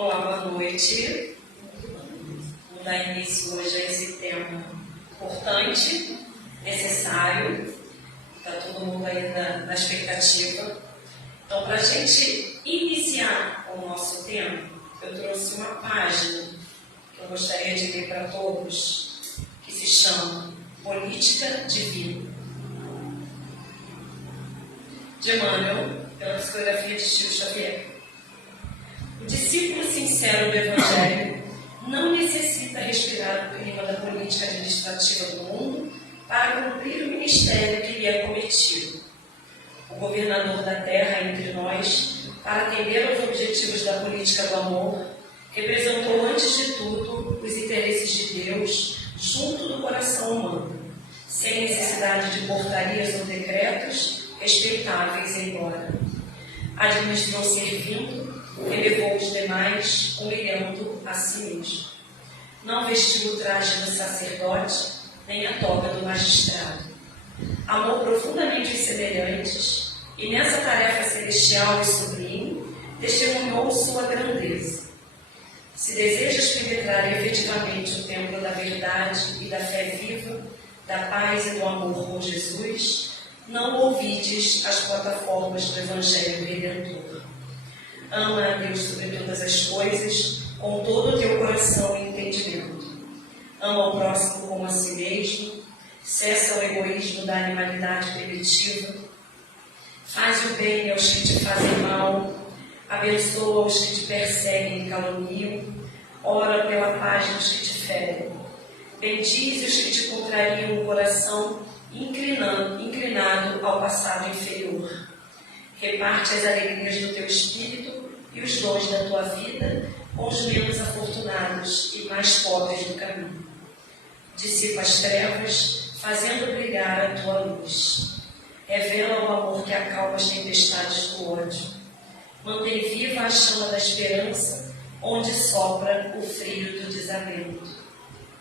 Olá, boa noite. Vou dar início hoje a esse tema importante, necessário. Está todo mundo aí na expectativa. Então, para a gente iniciar o nosso tema, eu trouxe uma página que eu gostaria de ler para todos, que se chama Política Divina, de Emmanuel, pela psicografia de Chico Xavier. O discípulo sincero do Evangelho não necessita respirar o clima da política administrativa do mundo para cumprir o ministério que lhe é cometido. O governador da terra entre nós, para atender aos objetivos da política do amor, representou antes de tudo os interesses de Deus junto do coração humano, sem necessidade de portarias ou decretos, respeitáveis embora. Administrou servindo, elevou os demais, humilhando a si mesmo. Não vestiu o traje do sacerdote, nem a toga do magistrado. Amou profundamente os semelhantes, e nessa tarefa celestial e sublime, testemunhou sua grandeza. Se desejas penetrar efetivamente o templo da verdade e da fé viva, da paz e do amor com Jesus, não ouvides as plataformas do Evangelho Redentor. Ama a Deus sobre todas as coisas, com todo o teu coração e entendimento. Ama o próximo como a si mesmo, cessa o egoísmo da animalidade primitiva, faz o bem aos que te fazem mal, abençoa os que te perseguem e caluniam, ora pela paz dos que te ferem, bendize os que te contrariam o coração, inclinado ao passado inferior. Reparte as alegrias do teu espírito e os dons da tua vida com os menos afortunados e mais pobres do caminho. Dissipa as trevas, fazendo brilhar a tua luz. Revela o amor que acalma as tempestades do ódio. Mantém viva a chama da esperança, onde sopra o frio do desalento.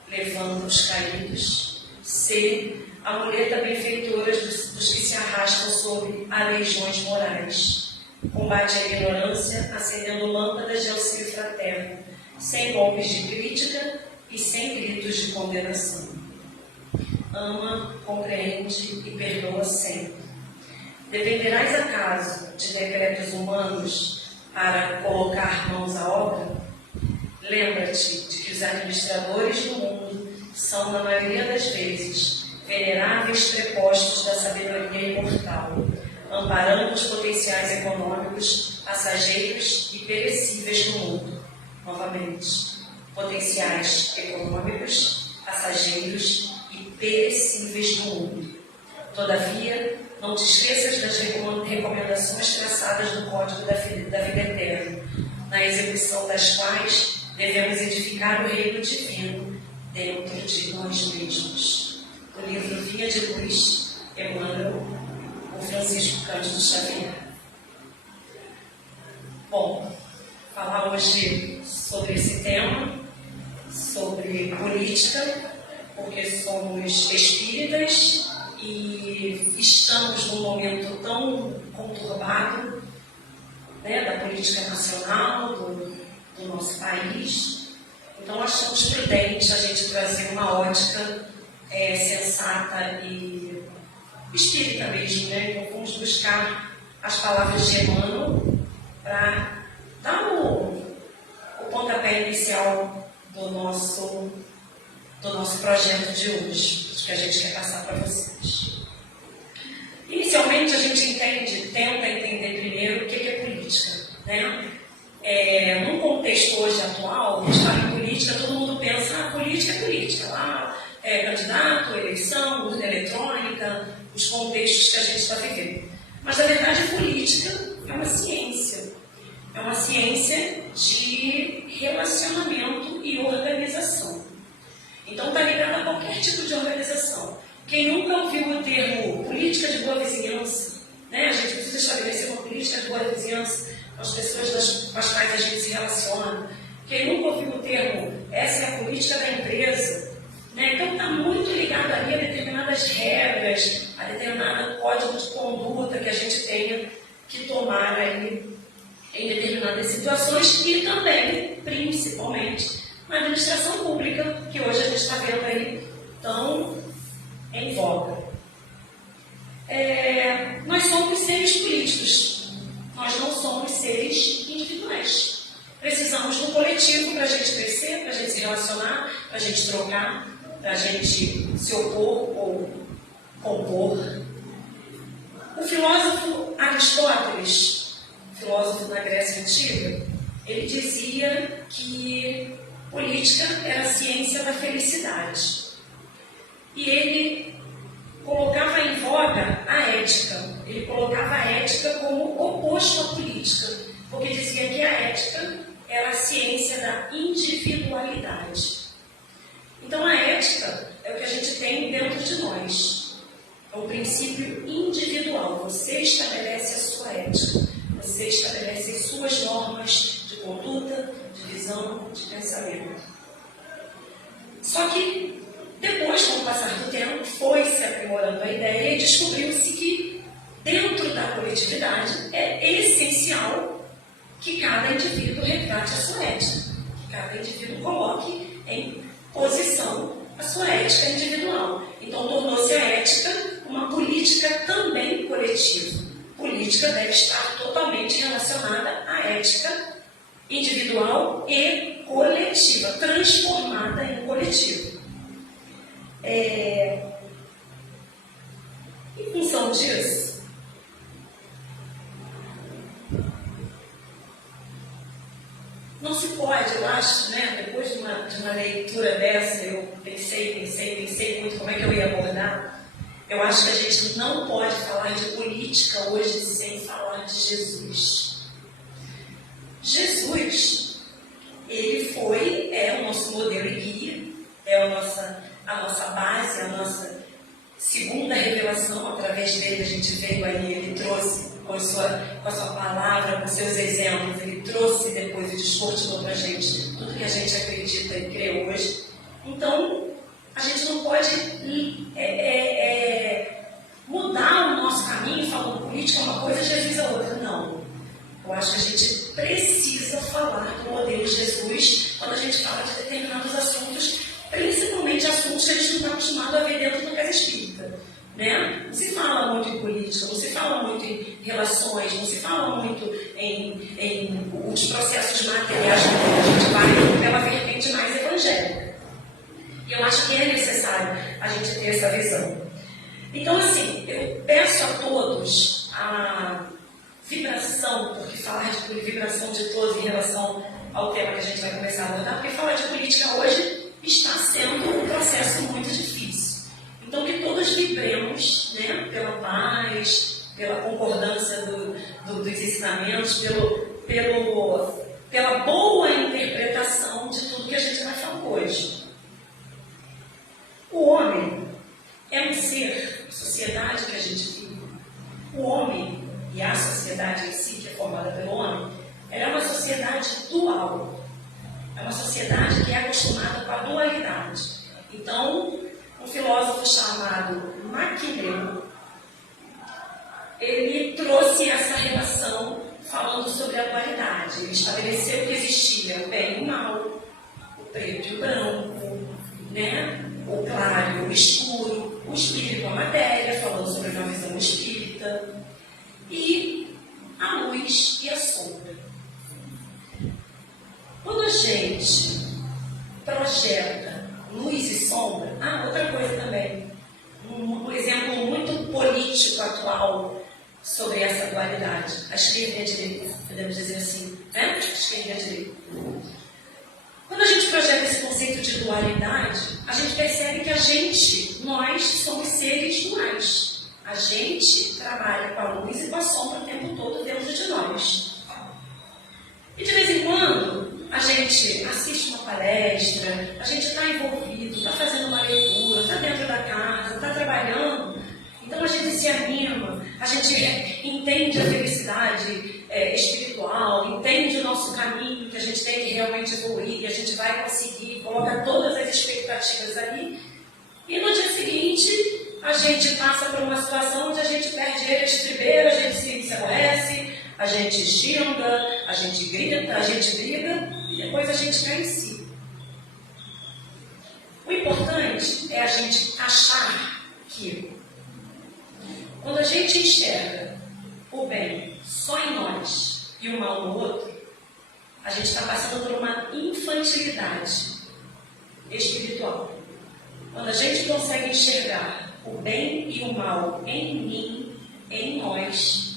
Levanta os caídos, sê a muleta benfeitora dos que se arrastam sobre aleijões morais. Combate a ignorância, acendendo lâmpadas de auxílio fraterno, sem golpes de crítica e sem gritos de condenação. Ama, compreende e perdoa sempre. Dependerás acaso de decretos humanos para colocar mãos à obra? Lembra-te de que os administradores do mundo são, na maioria das vezes, veneráveis prepostos da sabedoria imortal, amparando os potenciais econômicos, passageiros e perecíveis do mundo. Novamente, potenciais econômicos, passageiros e perecíveis do mundo. Todavia, não te esqueças das recomendações traçadas no Código da Vida Eterna, na execução das quais devemos edificar o reino divino dentro de nós mesmos. O livro Via de Luz, Emmanuel, por Francisco Cândido Xavier. Bom, falar hoje sobre esse tema, sobre política, porque somos espíritas e estamos num momento tão conturbado, né, da política nacional, do nosso país. Então, achamos prudente a gente trazer uma ótica sensata e espírita mesmo, né? Então vamos buscar as palavras de Emmanuel para dar o pontapé inicial do nosso projeto de hoje, que a gente quer passar para vocês. Inicialmente a gente tenta entender primeiro o que é política, né? Num contexto hoje atual, a gente fala em política, todo mundo pensa, política é política, lá candidato, eleição, urna eletrônica, os contextos que a gente está vivendo. Mas, na verdade, a política é uma ciência. É uma ciência de relacionamento e organização. Então, está ligada a qualquer tipo de organização. Quem nunca ouviu o termo política de boa vizinhança, né? A gente precisa estabelecer uma política de boa vizinhança com as pessoas com as quais a gente se relaciona. Quem nunca ouviu o termo, essa é a política da empresa, né? Então está muito ligado ali a determinadas regras, a determinado código de conduta que a gente tenha que tomar aí em determinadas situações e também, principalmente, na administração pública, que hoje a gente está vendo aí tão em voga. Nós somos seres políticos, nós não somos seres individuais. Precisamos do coletivo para a gente crescer, para a gente se relacionar, para a gente trocar, para a gente se opor ou compor. O filósofo Aristóteles, filósofo da Grécia Antiga, ele dizia que política era a ciência da felicidade. E ele colocava em voga a ética. Ele colocava a ética como oposto à política, porque dizia que a ética era a ciência da individualidade. Então a ética é o que a gente tem dentro de nós. É um princípio individual. Você estabelece a sua ética. Você estabelece as suas normas de conduta, de visão, de pensamento. Só que depois, com o passar do tempo, foi se aprimorando a ideia e descobriu-se que dentro da coletividade é essencial que cada indivíduo retrate a sua ética, que cada indivíduo coloque em posição a sua ética individual. Então, tornou-se a ética uma política também coletiva. Política deve estar totalmente relacionada à ética individual e coletiva, transformada em coletivo. Em função disso, não se pode, eu acho, né, depois de uma leitura dessa, eu pensei muito como é que eu ia abordar. Eu acho que a gente não pode falar de política hoje sem falar de Jesus. Jesus, ele é o nosso modelo e guia, é a nossa base, a nossa segunda revelação. Através dele a gente veio aí, ele trouxe com a sua palavra, com seus exemplos, ele trouxe depois e descortinou para a gente tudo que a gente acredita e crê hoje. Então, a gente não pode mudar o nosso caminho falando política é uma coisa, Jesus é outra. Não. Eu acho que a gente precisa falar do modelo Jesus quando a gente fala de determinados assuntos, principalmente assuntos que a gente não está acostumado a ver dentro da casa espírita. Né? Não se fala muito em política, não se fala muito em relações, não se fala muito em os processos materiais, que a gente vai pela vertente mais evangélica. E eu acho que é necessário a gente ter essa visão. Então, assim, eu peço a todos a vibração, porque falar de vibração de todos em relação ao tema que a gente vai começar a abordar, porque falar de política hoje está sendo um processo muito difícil. Então, que todos vibremos, né, pela paz, pela concordância dos ensinamentos, pela boa interpretação de tudo que a gente vai falar hoje. O homem é um ser, a sociedade que a gente vive, o homem e a sociedade em si, que é formada pelo homem, ela é uma sociedade dual. É uma sociedade que é acostumada com a dualidade. Então, um filósofo chamado Maquiavel, ele trouxe essa relação falando sobre a dualidade. Ele estabeleceu que existia o bem e o mal, o preto e o branco, né? O claro e o escuro, o espírito e a matéria, falando sobre uma visão espírita, e a luz e a sombra. Quando a gente projeta luz e sombra, outra coisa também, um exemplo muito político atual sobre essa dualidade, a esquerda e a direita, podemos dizer assim, né? A esquerda e a direita. Quando a gente projeta esse conceito de dualidade, a gente percebe que nós somos seres duais. A gente trabalha com a luz e com a sombra o tempo todo dentro de nós. E de vez em quando, a gente assiste uma palestra, a gente está envolvido, está fazendo uma leitura, está dentro da casa, está trabalhando. Então a gente se anima, a gente entende a felicidade espiritual, entende o nosso caminho, que a gente tem que realmente evoluir, que a gente vai conseguir, coloca todas as expectativas ali. E no dia seguinte, a gente passa por uma situação onde a gente perde ele, a estribeira, a gente se aborrece, a A gente xinga, a gente grita, a gente briga e depois a gente cai em si. O importante é a gente achar que quando a gente enxerga o bem só em nós e o mal no outro, a gente está passando por uma infantilidade espiritual. Quando a gente consegue enxergar o bem e o mal em mim, em nós,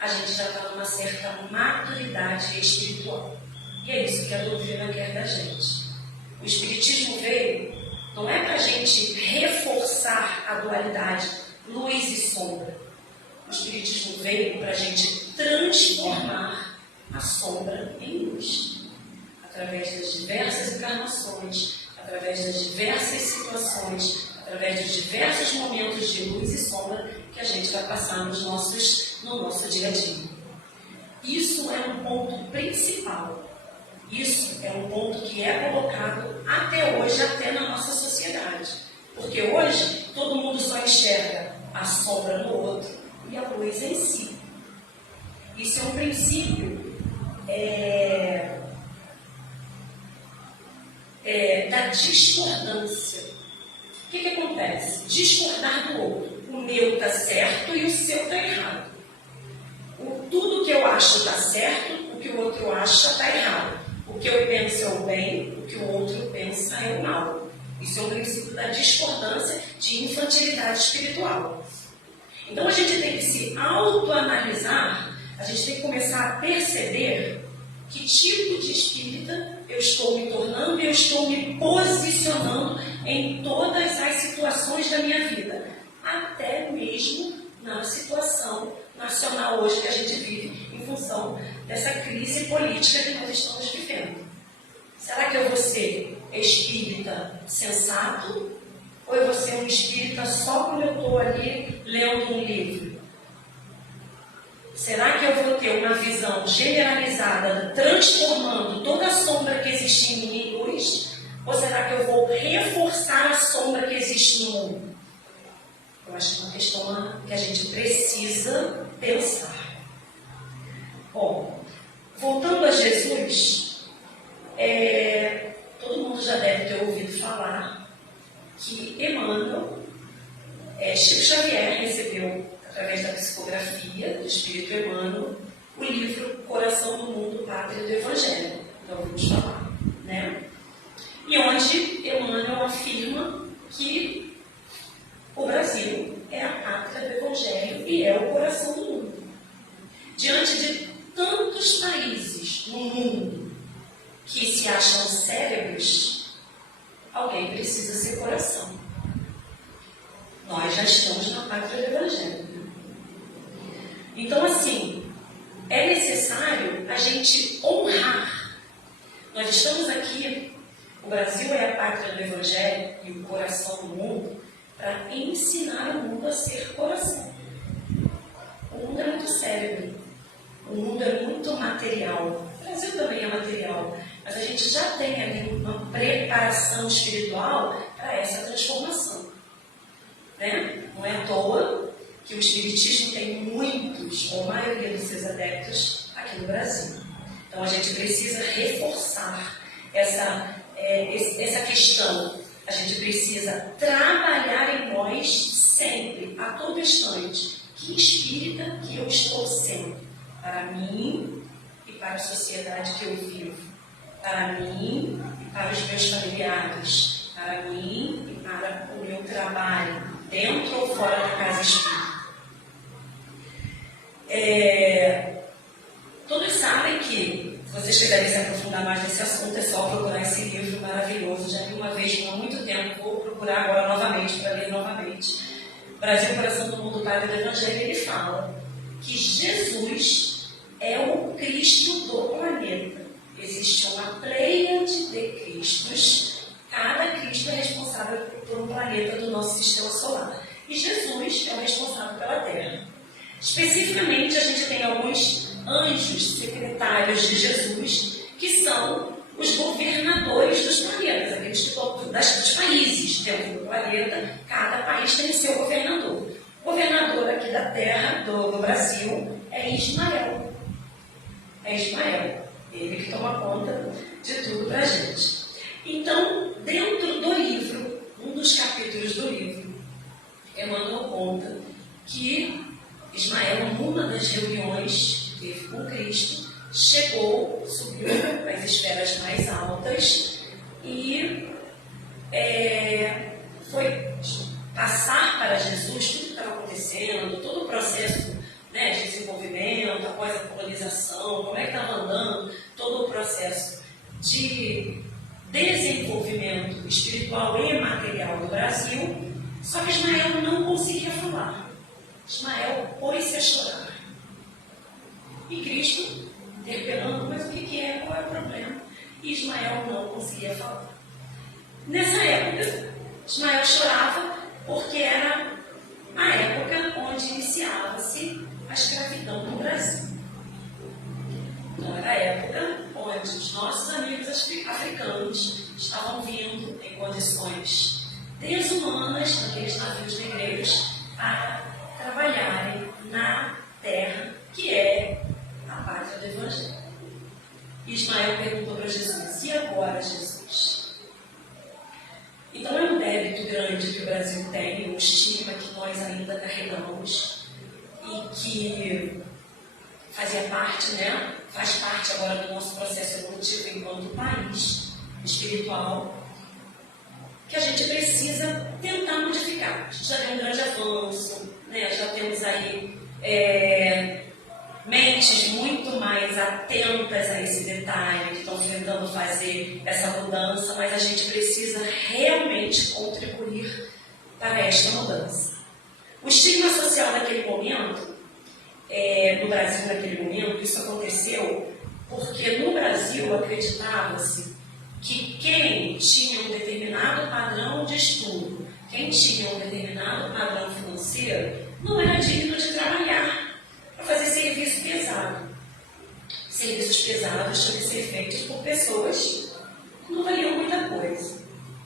a gente já está numa certa maturidade espiritual. E é isso que a doutrina quer da gente. O Espiritismo veio, não é para a gente reforçar a dualidade, luz e sombra. O Espiritismo veio para a gente transformar a sombra em luz. Através das diversas encarnações, através das diversas situações, através dos diversos momentos de luz e sombra que a gente vai passar no nosso dia a dia. Isso é um ponto principal. Isso é um ponto que é colocado até hoje, até na nossa sociedade. Porque hoje todo mundo só enxerga a sombra no outro e a luz em si. Isso é um princípio da discordância. O que acontece? Discordar do outro. O meu está certo e o seu está errado. Tudo que eu acho está certo, o que o outro acha está errado. O que eu penso é o bem, o que o outro pensa é o mal. Isso é um princípio da discordância, de infantilidade espiritual. Então a gente tem que se autoanalisar, a gente tem que começar a perceber que tipo de espírita eu estou me tornando e eu estou me posicionando em todas as situações da minha vida, até mesmo na situação nacional hoje que a gente vive em função dessa crise política que nós estamos vivendo. Será que eu vou ser espírita sensato ou eu vou ser um espírita só quando eu estou ali lendo um livro? Será que eu vou ter uma visão generalizada, transformando toda a sombra que existe em mim em luz? Ou será que eu vou reforçar a sombra que existe no mundo? Eu acho que é uma questão que a gente precisa pensar. Bom, voltando a Jesus, todo mundo já deve ter ouvido falar que Emmanuel, Chico Xavier recebeu, através da psicografia do Espírito Emmanuel, o livro Coração do Mundo, Pátria do Evangelho. Então vamos falar, né? E onde Emmanuel afirma que o Brasil é a pátria do Evangelho e é o coração do mundo. Diante de tantos países no mundo que se acham cérebros, alguém precisa ser coração. Nós já estamos na pátria do Evangelho. Então, assim, é necessário a gente honrar. Nós estamos aqui, o Brasil é a pátria do Evangelho e o coração do mundo, para ensinar o mundo a ser coração. O mundo é muito cérebro, o mundo é muito material. O Brasil também é material, mas a gente já tem ali uma preparação espiritual para essa transformação. Né? Não é à toa que o Espiritismo tem muitos, ou a maioria dos seus adeptos, aqui no Brasil. Então a gente precisa reforçar essa questão. A gente precisa trabalhar em nós sempre, a todo instante. Que espírita que eu estou sendo? Para mim e para a sociedade que eu vivo. Para mim e para os meus familiares. Para mim e para o meu trabalho, dentro ou fora da casa espírita. Todos sabem que, se vocês quiserem se aprofundar mais nesse assunto, é só procurar esse livro maravilhoso. Já li uma vez, há muito tempo, vou procurar agora novamente, para ler novamente. Brasil, Coração do Mundo, Pátria do Evangelho, ele fala que Jesus é o Cristo do planeta. Existe uma pleiade de Cristos, cada Cristo é responsável por um planeta do nosso sistema solar. E Jesus é o responsável pela Terra. Especificamente, a gente tem alguns anjos secretários de Jesus, que são os governadores dos planetas, aqueles dos países dentro do planeta. Cada país tem o seu governador. O governador aqui da Terra, do Brasil, é Ismael. é Ismael. Ele que toma conta de tudo para a gente. Então, dentro do livro, um dos capítulos do livro, Emmanuel conta que Ismael, numa das reuniões que teve com Cristo, chegou, subiu para as esferas mais altas e foi passar para Jesus tudo que estava acontecendo, todo o processo, né, de desenvolvimento, após a colonização, como é que estava andando, todo o processo de desenvolvimento espiritual e material do Brasil. Só que Ismael não conseguia falar. Ismael pôs-se a chorar. E Cristo, interpelando, mas o que é? Qual é o problema? E Ismael não conseguia falar. Nessa época, Ismael chorava porque era a época onde iniciava-se a escravidão no Brasil. Então, era a época onde os nossos amigos africanos estavam vindo em condições desumanas, naqueles navios negreiros, para trabalharem na terra que é a pátria do Evangelho. Ismael perguntou para Jesus: e agora, Jesus? Então é um débito grande que o Brasil tem, um estigma que nós ainda carregamos e que fazia parte, né? Faz parte agora do nosso processo evolutivo enquanto país espiritual, que a gente precisa tentar modificar. A gente já tem um grande avanço, né? Já temos aí mentes muito mais atentas a esse detalhe, que estão tentando fazer essa mudança, mas a gente precisa realmente contribuir para esta mudança. O estigma social naquele momento, no Brasil naquele momento, isso aconteceu porque no Brasil acreditava-se que quem tinha um determinado padrão de estudo, quem tinha um determinado padrão financeiro, não era digno de trabalhar para fazer serviço pesado. Serviços pesados tinham que ser feitos por pessoas que não valiam muita coisa,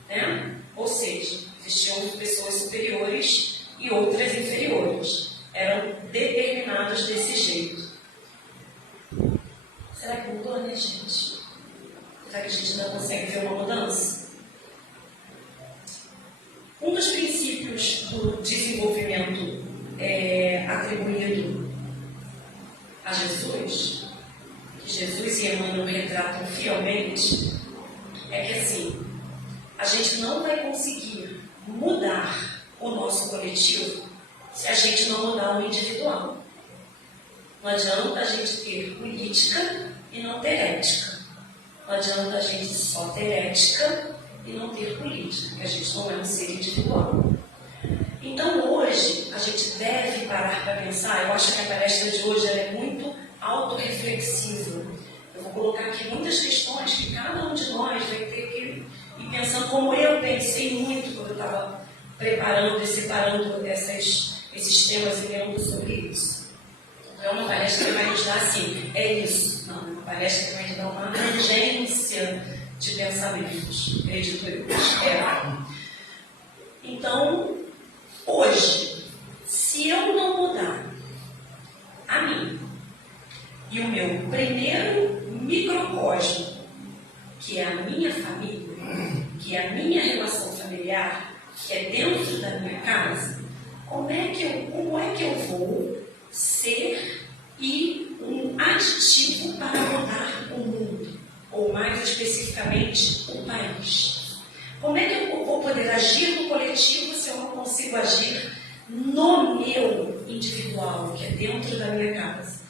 né? Ou seja, existiam pessoas superiores e outras inferiores. Eram determinados desse jeito. Será que mudou, né, gente? Será que a gente ainda consegue ver uma mudança? Um dos princípios do desenvolvimento atribuído a Jesus, que Jesus e Emmanuel retratam fielmente, é que assim, a gente não vai conseguir mudar o nosso coletivo se a gente não mudar o individual. Não adianta a gente ter política e não ter ética. Não adianta a gente só ter ética e não ter política, porque a gente não é um ser individual. Então hoje a gente deve parar para pensar. Eu acho que a palestra de hoje ela é muito autorreflexiva. Eu vou colocar aqui muitas questões que cada um de nós vai ter que ir pensando, como eu pensei muito quando eu estava preparando e separando esses temas e lendo sobre isso. Não é uma palestra que vai nos dar assim, é isso. Não, é uma palestra que vai nos dar uma abrangência de pensamentos, acredito eu. Então, hoje, se eu não mudar a mim e o meu primeiro microcosmo, que é a minha família, que é a minha relação familiar, que é dentro da minha casa, como é que eu vou ser um aditivo para mudar o mundo, ou mais especificamente o país? Como é que eu vou poder agir no coletivo se eu não consigo agir no meu individual, que é dentro da minha casa?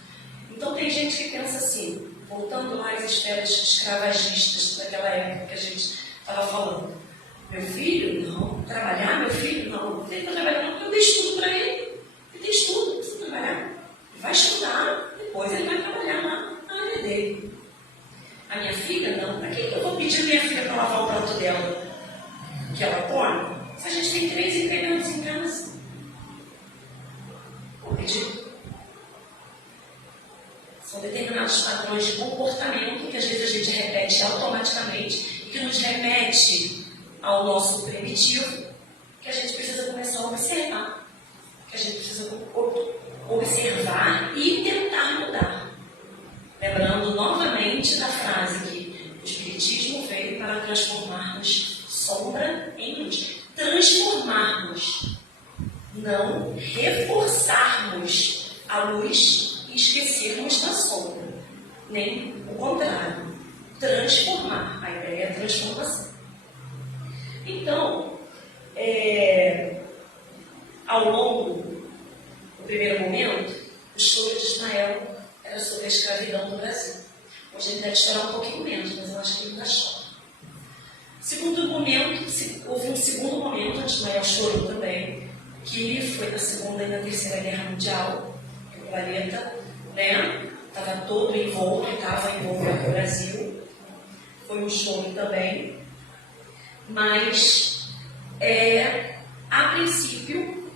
Então tem gente que pensa assim, voltando lá às esferas escravagistas daquela época que a gente estava falando: meu filho, não. Trabalhar, meu filho, não. Não tem que trabalhar, não, porque eu dei estudo para ele. Ele tem estudo, não precisa trabalhar. Ele vai estudar, depois ele vai trabalhar lá na área dele. A minha filha, não. Para que eu vou pedir minha filha para lavar o prato dela? Que ela come? Se a gente tem 3 empregados em casa. Vou pedir. São determinados padrões de comportamento que às vezes a gente repete automaticamente e que nos remete ao nosso primitivo, que a gente precisa começar a observar, que a gente precisa observar e tentar mudar. Lembrando nítida frase que o Espiritismo veio para transformarmos sombra em luz. Transformarmos, não reforçarmos a luz e esquecermos da sombra. Nem o contrário. Transformar. A ideia é a transformação. Então, ao longo do primeiro momento, o choro de Ismael era sobre a escravidão do Brasil. Hoje ele deve chorar um pouquinho menos, mas eu acho que ele ainda chora. Segundo momento, houve um segundo momento onde Ismael chorou também, que foi na Segunda e na Terceira Guerra Mundial, que o planeta, estava todo envolto, estava envolvendo o Brasil. Foi um choro também, mas a princípio,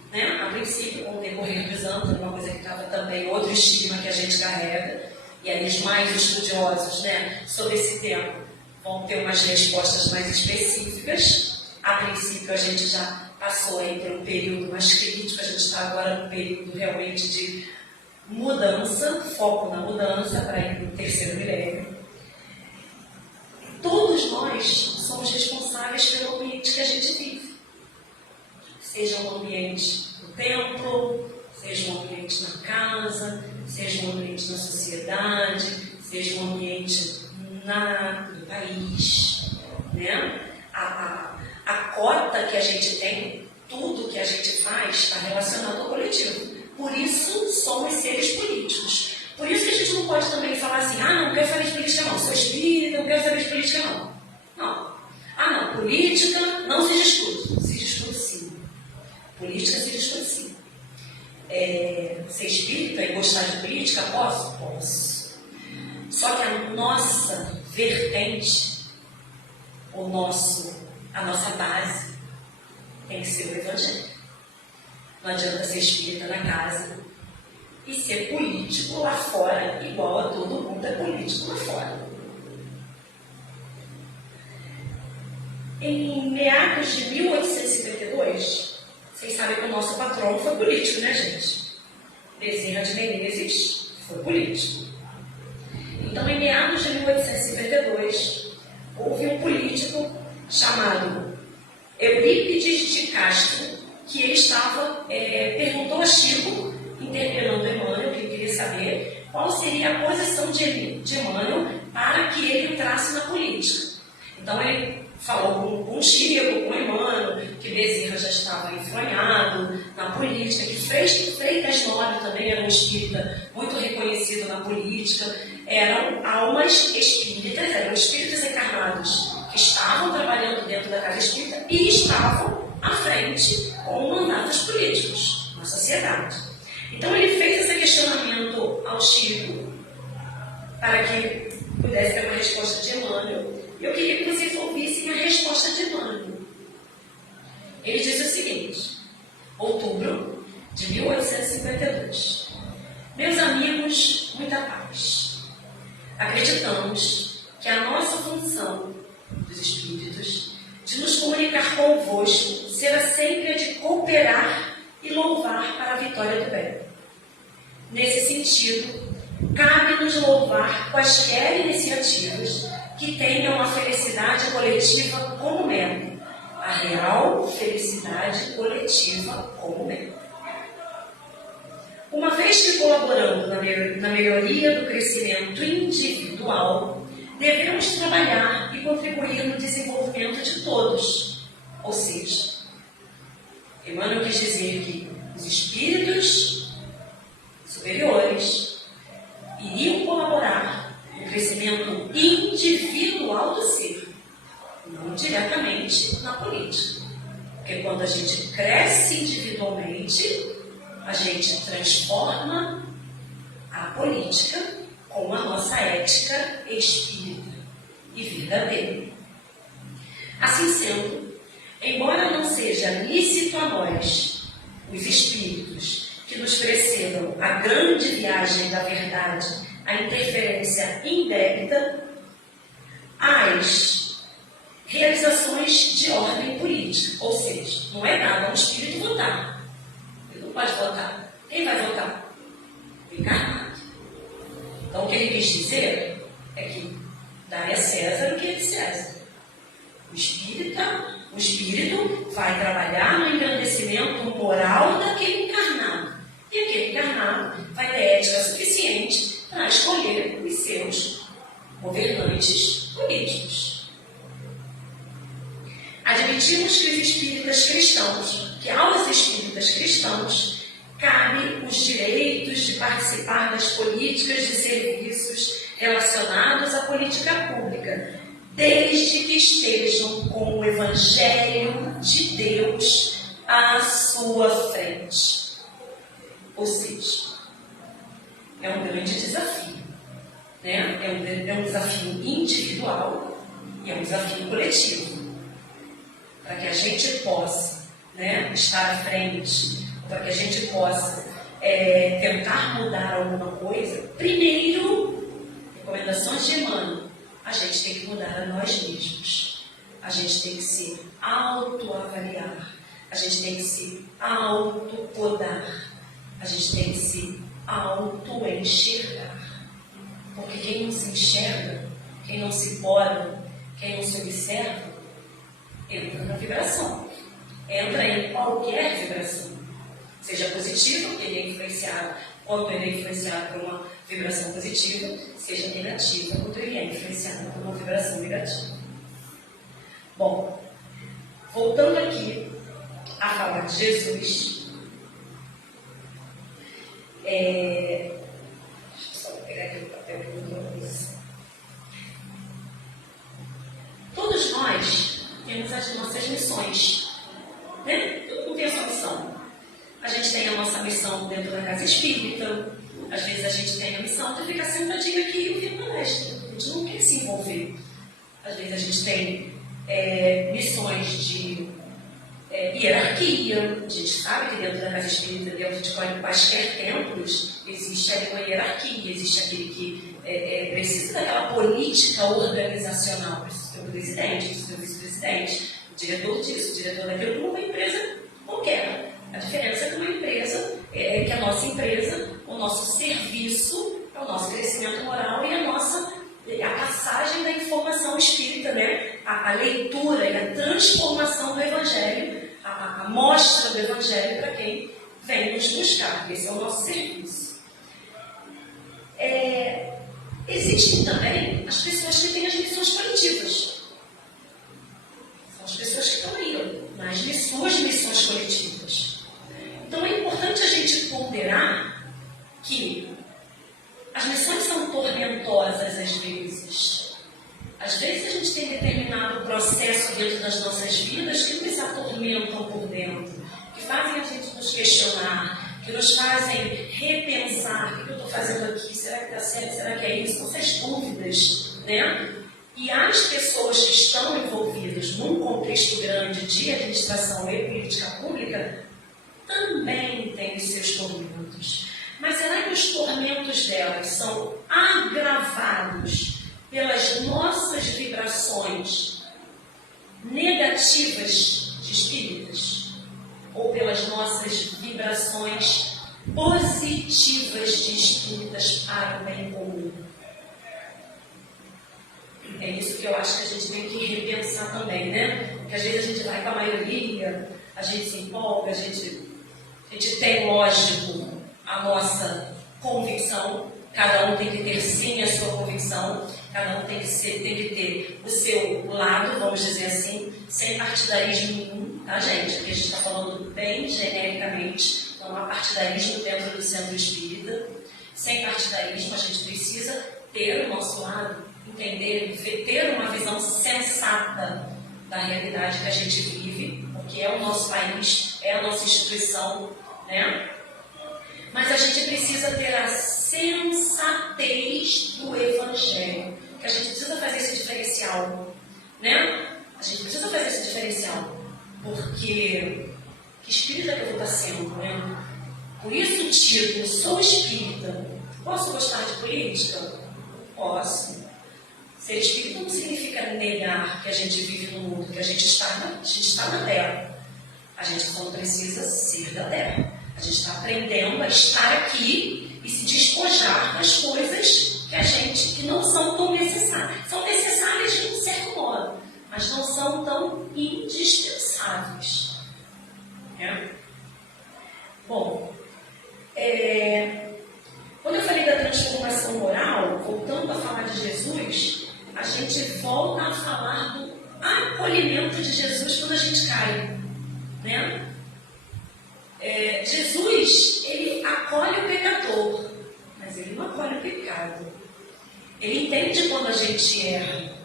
com o decorrer dos anos, uma coisa que estava também, outro estigma que a gente carrega, e aí os mais estudiosos, sobre esse tema vão ter umas respostas mais específicas. A princípio a gente já passou aí por um período mais crítico, a gente está agora num período realmente de mudança, foco na mudança para ir no terceiro milênio. Todos nós somos responsáveis pelo ambiente que a gente vive. Seja um ambiente no templo, seja um ambiente na casa, seja um ambiente na sociedade, seja um ambiente no país. A cota que a gente tem, tudo que a gente faz está relacionado ao coletivo. Por isso somos seres políticos. Por isso que a gente não pode também falar assim, não quero saber de política não, sou espírita, não quero saber de política não. Não, política não se discute. Se discute sim. Política se discute sim. Ser espírita e gostar de política, posso? Posso. Só que a nossa vertente, a nossa base, tem que ser o Evangelho. Não adianta ser espírita na casa e ser político lá fora, igual a todo mundo é político lá fora. Em meados de 1852, vocês sabem que o nosso patrono foi político, né, gente? Bezerra de Menezes foi político. Então, em meados de 1852, houve um político chamado Eurípides de Castro, que ele perguntou a Chico, interpelando Emmanuel, que ele queria saber qual seria a posição de Emmanuel para que ele entrasse na política. Então, ele falou com Chico, com Emmanuel, que Bezerra já estava enfronhado na política, que Freitas Nobres também era um espírita muito reconhecido na política. Eram almas espíritas, eram espíritos encarnados que estavam trabalhando dentro da casa espírita e estavam à frente com mandatos políticos na sociedade. Então ele fez esse questionamento ao Chico para que pudesse ter uma resposta de Emmanuel. E eu queria que vocês ouvissem a resposta de Emmanuel. Ele diz o seguinte: outubro de 1852. Meus amigos, muita paz. Acreditamos que a nossa função dos espíritos de nos comunicar convosco será sempre a de cooperar e louvar para a vitória do bem. Nesse sentido, cabe-nos louvar quaisquer iniciativas que tenham a felicidade coletiva como meta, a real felicidade coletiva como meta. Uma vez que colaborando na melhoria do crescimento individual, devemos trabalhar e contribuir no desenvolvimento de todos. Ou seja, Emmanuel quis dizer que os espíritos superiores iriam colaborar no crescimento individual do ser, não diretamente na política. Porque quando a gente cresce individualmente, a gente transforma a política com a nossa ética espírita e verdadeira. Assim sendo, embora não seja lícito a nós, os espíritos, que nos precedam a grande viagem da verdade, a interferência indébita, as realizações de ordem política. Ou seja, não é nada a um espírito votar. Ele não pode votar. Quem vai votar? O encarnado. Então, o que ele quis dizer é que dá a César o que é de César. O espírito vai trabalhar no engrandecimento moral daquele encarnado. E aquele encarnado vai ter ética suficiente para escolher os seus governantes políticos. Admitimos que aos espíritas cristãos cabe os direitos de participar das políticas de serviços relacionados à política pública, desde que estejam com o Evangelho de Deus à sua frente. Ou seja, é um grande desafio, né? É um desafio individual e é um desafio coletivo. Para que a gente possa, né, estar à frente, para que a gente possa tentar mudar alguma coisa, primeiro, recomendações de Emmanuel, a gente tem que mudar a nós mesmos. A gente tem que se autoavaliar. A gente tem que se autopodar. A gente tem que se auto-enxergar. Porque quem não se enxerga, quem não se poda, quem não se observa, entra na vibração. Entra em qualquer vibração. Seja positiva, que ele é influenciado, quando ele é influenciado por uma vibração positiva, seja negativa, quando ele é influenciado por uma vibração negativa. Bom, voltando aqui a falar de Jesus, deixa eu só pegar aqui o papel que eu trouxe. Todos nós temos as nossas missões, né? Todo mundo tem a sua missão. A gente tem a nossa missão dentro da casa espírita. Às vezes a gente tem a missão de ficar sentadinho aqui e ouvir palestra. A gente não quer se envolver. Às vezes a gente tem missões de hierarquia. A gente sabe que dentro da casa espírita, dentro de quaisquer templos, existe ali uma hierarquia. Existe aquele que precisa daquela política organizacional. Precisa ter o presidente, precisa ter o vice-presidente, o diretor disso, o diretor daquilo, como uma empresa qualquer. A diferença é que uma empresa, que a nossa empresa, o nosso serviço, é o nosso crescimento moral e a passagem da informação espírita, né? A leitura e a transformação do Evangelho, a mostra do Evangelho para quem vem nos buscar. Esse é o nosso serviço. Existem também as pessoas que têm as missões coletivas. São as pessoas que estão aí, nas suas missões coletivas. Então é importante a gente ponderar que as missões são tormentosas às vezes. Às vezes a gente tem determinado processo dentro das nossas vidas que nos atormentam por dentro, que fazem a gente nos questionar, que nos fazem repensar: o que eu estou fazendo aqui? Será que está certo? Será que é isso? Essas dúvidas, né? E as pessoas que estão envolvidas num contexto grande de administração e política pública também têm os seus tormentos. Mas será que os tormentos delas são agravados pelas nossas vibrações negativas de espíritas? Ou pelas nossas vibrações positivas de espíritas para o bem comum? É isso que eu acho que a gente tem que repensar também, né? Porque às vezes a gente vai com a maioria, a gente se empolga, a gente tem, lógico, a nossa convicção. Cada um tem que ter sim a sua convicção, cada um tem que ter o seu lado, vamos dizer assim, sem partidarismo nenhum, tá, gente? Porque a gente está falando bem genericamente, não há partidarismo dentro do centro espírita. Sem partidarismo, a gente precisa ter o nosso lado, entender, ter uma visão sensata da realidade que a gente vive, porque é o nosso país, é a nossa instituição, né? Mas a gente precisa ter a sensatez do Evangelho, que a gente precisa fazer esse diferencial, né? A gente precisa fazer esse diferencial, porque que espírita que eu vou estar sendo, né? Por isso o título, sou espírita. Posso gostar de política? Posso. Ser espírita não significa negar que a gente vive no mundo, que a gente está na Terra. A gente só não precisa ser da Terra. A gente está aprendendo a estar aqui e se despojar das coisas que não são tão necessárias são indispensáveis. Bom, quando eu falei da transformação moral, voltando a falar de Jesus, a gente volta a falar do acolhimento de Jesus quando a gente cai, né? Jesus, ele acolhe o pecador, mas ele não acolhe o pecado. Ele entende quando a gente erra.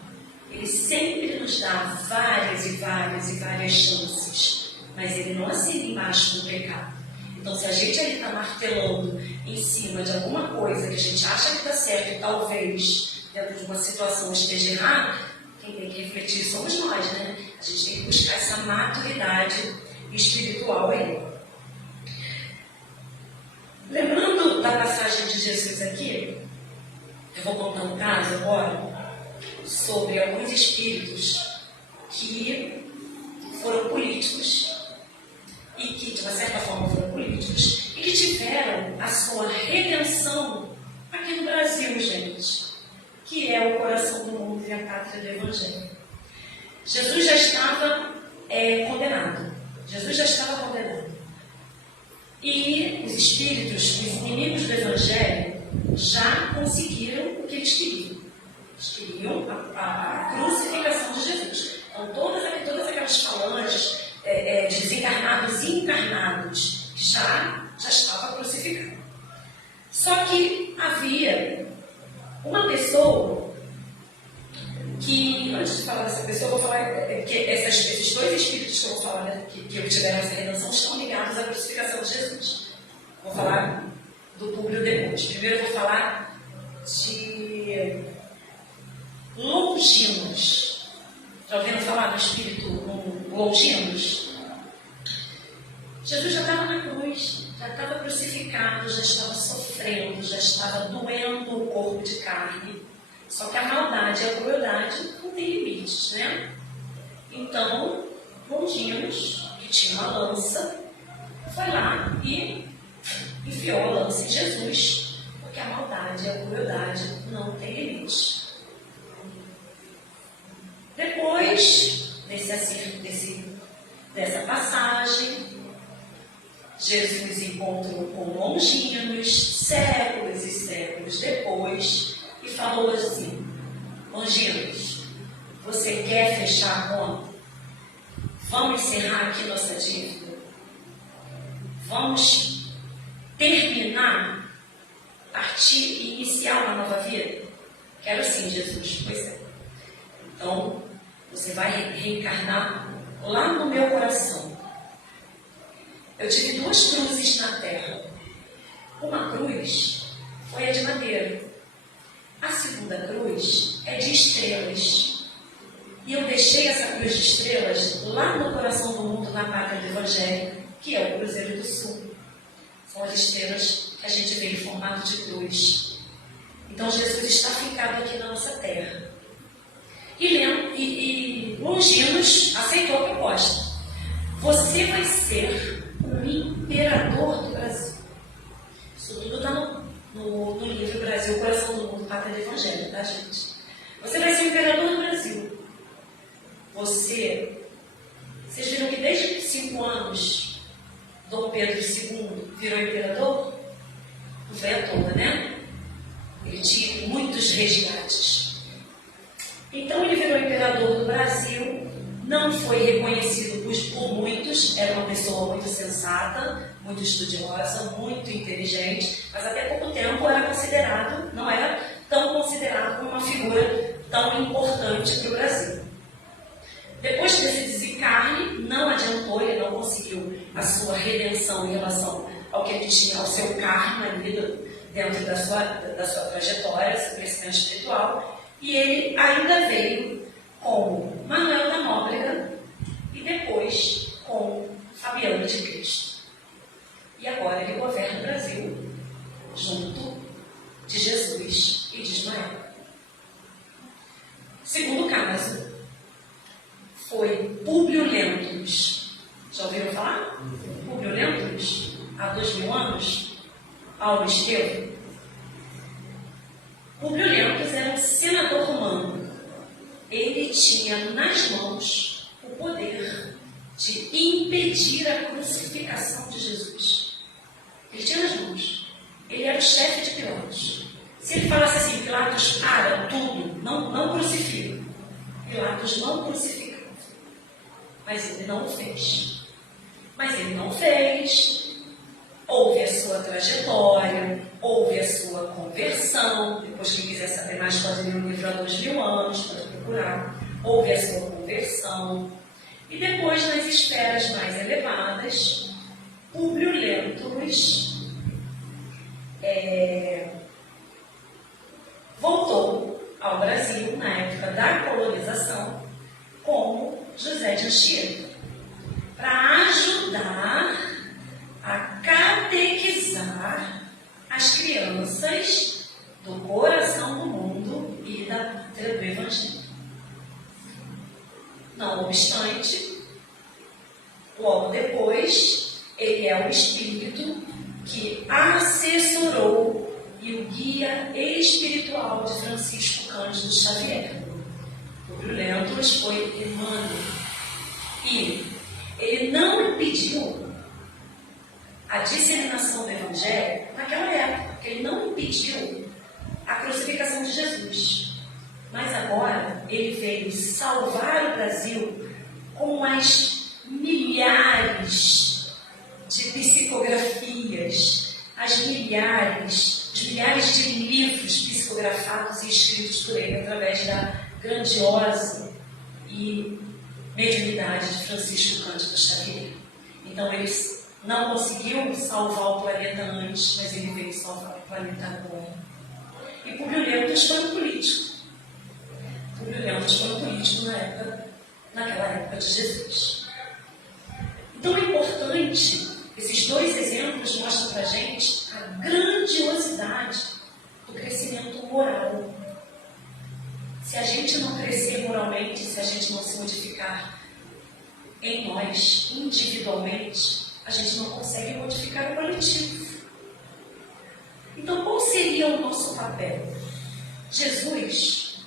Ele sempre nos dá várias e várias e várias chances, mas ele não assina embaixo do pecado. Então, se a gente ali está martelando em cima de alguma coisa que a gente acha que está certo e talvez dentro de uma situação esteja errada, quem tem que refletir somos nós, né? A gente tem que buscar essa maturidade espiritual aí. Lembrando da passagem de Jesus aqui, eu vou contar um caso agora sobre alguns espíritos que foram políticos e que, de uma certa forma, foram políticos e que tiveram a sua redenção aqui no Brasil, gente, que é o coração do mundo e a pátria do Evangelho. Jesus já estava condenado. Jesus já estava condenado. E os espíritos, os inimigos do Evangelho, já conseguiram o que eles queriam. Eles queriam a crucificação de Jesus. Então, todas aquelas falanges de desencarnados e encarnados que já estava crucificado. Só que havia uma pessoa que, antes de falar dessa pessoa, eu vou falar que esses dois espíritos que eu vou falar, né, que tiveram essa redenção, estão ligados à crucificação de Jesus. Vou falar do Públio depois. Primeiro eu vou falar de Longinos. Já ouviram falar do espírito Longinos? Jesus já estava na cruz, já estava crucificado, já estava sofrendo, já estava doendo o corpo de carne. Só que a maldade e a crueldade não tem limites, né? Então, Longinos, que tinha uma lança, foi lá e enfiou a lança em Jesus, porque a maldade e a crueldade não tem limites. Depois dessa passagem, Jesus encontrou com Longinos séculos e séculos depois e falou assim: Longinos, você quer fechar a conta? Vamos encerrar aqui nossa dívida? Vamos terminar, partir e iniciar uma nova vida? Quero sim, Jesus. Pois é. Então, você vai reencarnar lá no meu coração. Eu tive 2 cruzes na terra. Uma cruz foi a de madeira. A segunda cruz é de estrelas. E eu deixei essa cruz de estrelas lá no coração do mundo, na pátria do Evangelho, que é o Cruzeiro do Sul. São as estrelas que a gente vê em formato de cruz. Então, Jesus está fincado aqui na nossa terra. E Longinos aceitou a proposta. Você vai ser o imperador do Brasil. Isso tudo está no livro Brasil, Coração do Mundo, Pátria do Evangelho, tá, gente? Você vai ser o imperador do Brasil. Vocês viram que desde 5 anos, Dom Pedro II virou imperador? Não foi à toa, né? Ele tinha muitos resgates. Então ele virou imperador do Brasil, não foi reconhecido por muitos, era uma pessoa muito sensata, muito estudiosa, muito inteligente, mas até pouco tempo não era tão considerado como uma figura tão importante para o Brasil. Depois desse desencarne, não adiantou, ele não conseguiu a sua redenção em relação ao que ele tinha, ao seu karma ali dentro da sua trajetória, seu crescimento espiritual. E ele ainda veio com Manuel da Nóbrega e depois com Fabiano de Cristo. E agora ele governa o Brasil junto de Jesus e de Ismael. Segundo caso foi Públio Lentulus. Já ouviram falar? Públio Lentulus, há 2000 anos, Paulo Estevão. Públio Lentulus era um senador romano. Ele tinha nas mãos o de impedir a crucificação de Jesus. Ele tinha as mãos. Ele era o chefe de Pilatos. Se ele falasse assim, Pilatos, para tudo, não crucifica. Pilatos não crucifica. Mas ele não o fez. Houve a sua trajetória, houve a sua conversão. Depois, quem quiser saber mais, pode ler o livro há 2000 anos, pode procurar. Houve a sua conversão. E depois, nas esferas mais elevadas, Públio Lentulus voltou ao Brasil, na época da colonização, como José de Anchieta, para ajudar a catequizar as crianças do coração do mundo e da pátria do Evangelho. Não obstante, logo depois, ele é o espírito que assessorou e o guia espiritual de Francisco Cândido Xavier. Públio Lentulus foi Emmanuel. E ele não impediu a disseminação do Evangelho naquela época, porque ele não impediu a crucificação de Jesus. Mas agora ele veio salvar o Brasil com as milhares de psicografias, os milhares de livros psicografados e escritos por ele através da grandiosa e mediunidade de Francisco Cândido Xavier. Então ele não conseguiu salvar o planeta antes, mas ele veio salvar o planeta agora. E Públio Lentulus foi um político. Públio Lentulus foi um político naquela época de Jesus. Então é importante, esses dois exemplos mostram para a gente a grandiosidade do crescimento moral. Se a gente não crescer moralmente, se a gente não se modificar em nós, individualmente, a gente não consegue modificar o coletivo. Então, qual seria o nosso papel? Jesus,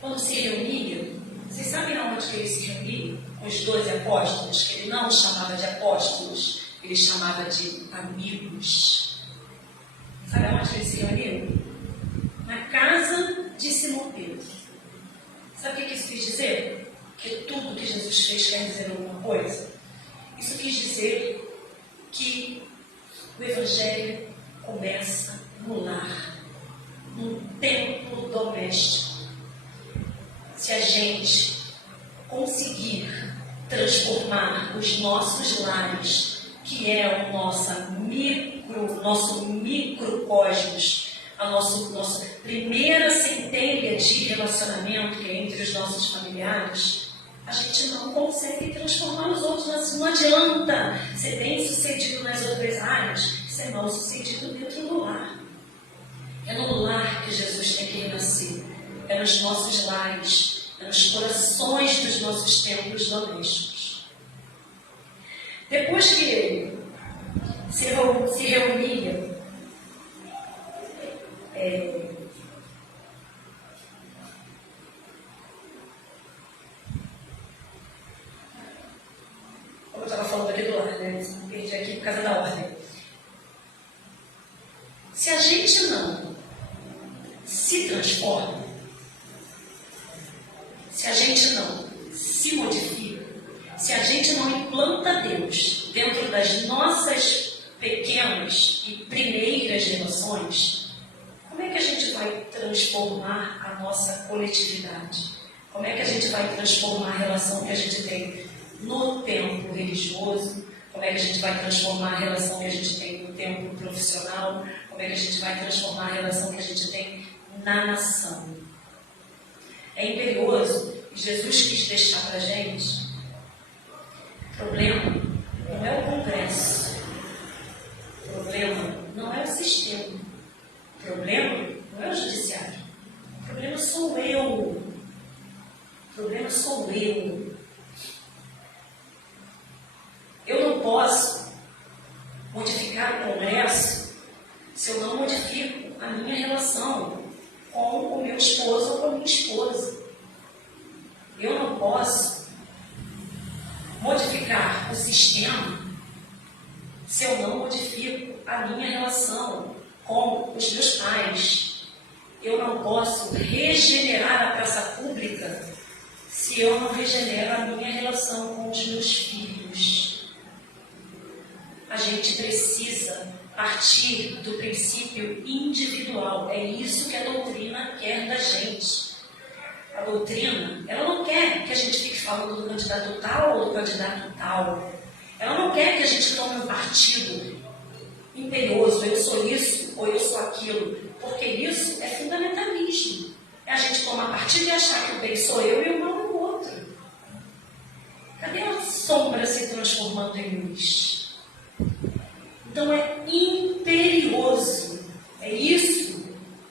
quando se reunia, vocês sabem aonde que ele se reunia? Com os 12 apóstolos, que ele não chamava de apóstolos, ele chamava de amigos. Sabe aonde que ele se reuniu? Na casa de Simão Pedro. Sabe o que isso quis dizer? Que tudo que Jesus fez quer dizer alguma coisa? Isso quis dizer que o Evangelho começa no lar, num templo doméstico. Se a gente conseguir transformar os nossos lares, que é o nosso microcosmos, a nossa primeira centelha de relacionamento, que é entre os nossos familiares, a gente não consegue transformar os outros. Não adianta ser bem sucedido nas outras áreas, ser mal sucedido dentro do lar. É no lar que Jesus tem que renascer. É nos nossos lares, é nos corações dos nossos templos domésticos. Depois que ele se reunia, como eu estava falando aqui do lar, né? Me perdi aqui por causa da ordem. Se a gente não se transforma, se a gente não se modifica, se a gente não implanta Deus dentro das nossas pequenas e primeiras relações, como é que a gente vai transformar a nossa coletividade? Como é que a gente vai transformar a relação que a gente tem no templo religioso? Como é que a gente vai transformar a relação que a gente tem no templo profissional? Como é que a gente vai transformar a relação que a gente tem na nação? É imperioso, e Jesus quis deixar para a gente, o problema não é o Congresso, o problema não é o sistema, o problema não é o judiciário, o problema sou eu, o problema sou eu. Eu não posso modificar o Congresso se eu não modifico a minha relação com o meu esposo ou com a minha esposa. Eu não posso modificar sistema se eu não modifico a minha relação com os meus pais. Eu não posso regenerar a praça pública se eu não regenero a minha relação com os meus filhos. A gente precisa partir do princípio individual. É isso que a doutrina quer da gente. A doutrina, ela não quer que a gente fique falando do candidato tal ou do candidato tal. Ela não quer que a gente tome um partido imperioso, eu sou isso ou eu sou aquilo, porque isso é fundamentalismo. É a gente tomar partido e achar que o bem sou eu e o mal é o outro. Cadê a sombra se transformando em luz? Então é imperioso. É isso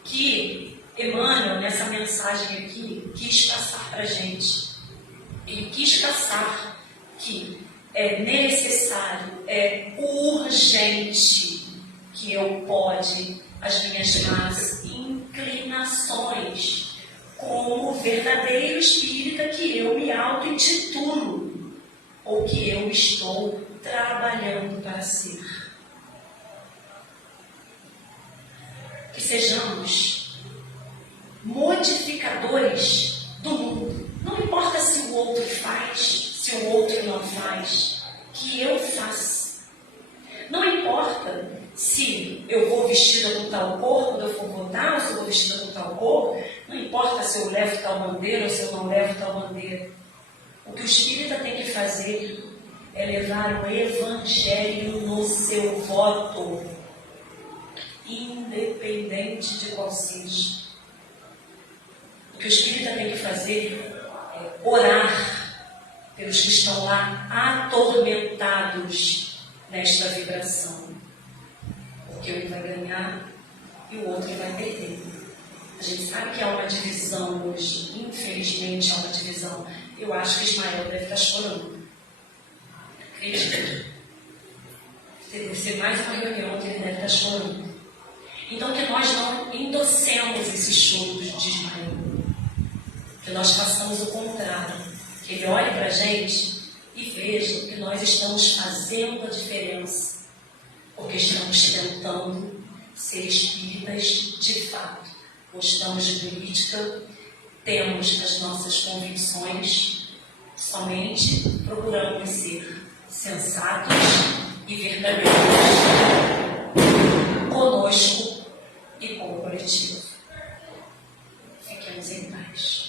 que Emmanuel, nessa mensagem aqui, quis passar para a gente. Ele quis passar que é necessário, é urgente que eu pode as minhas más inclinações como verdadeiro espírita que eu me auto-intitulo ou que eu estou trabalhando para ser. Que sejamos modificadores do mundo. Não importa se o outro faz, se o outro não faz, que eu faça. Não importa se eu vou vestida com tal cor quando eu for votar, ou se eu vou vestida com tal cor, não importa se eu levo tal bandeira ou se eu não levo tal bandeira. O que o espírita tem que fazer é levar o evangelho no seu voto, independente de qual seja. O que o espírita tem que fazer é orar pelos que estão lá atormentados nesta vibração. Porque um vai ganhar e o outro vai perder. A gente sabe que há uma divisão hoje, infelizmente há uma divisão. Eu acho que Ismael deve estar chorando. Acredito. Deve ser mais uma reunião que ele deve estar chorando. Então que nós não endossemos esses choros de Ismael. Que nós façamos o contrário. Que ele olhe para a gente e veja que nós estamos fazendo a diferença. Porque estamos tentando ser espíritas de fato. Gostamos de política, temos as nossas convicções, somente procuramos ser sensatos e verdadeiros conosco e com o coletivo. Fiquemos em paz.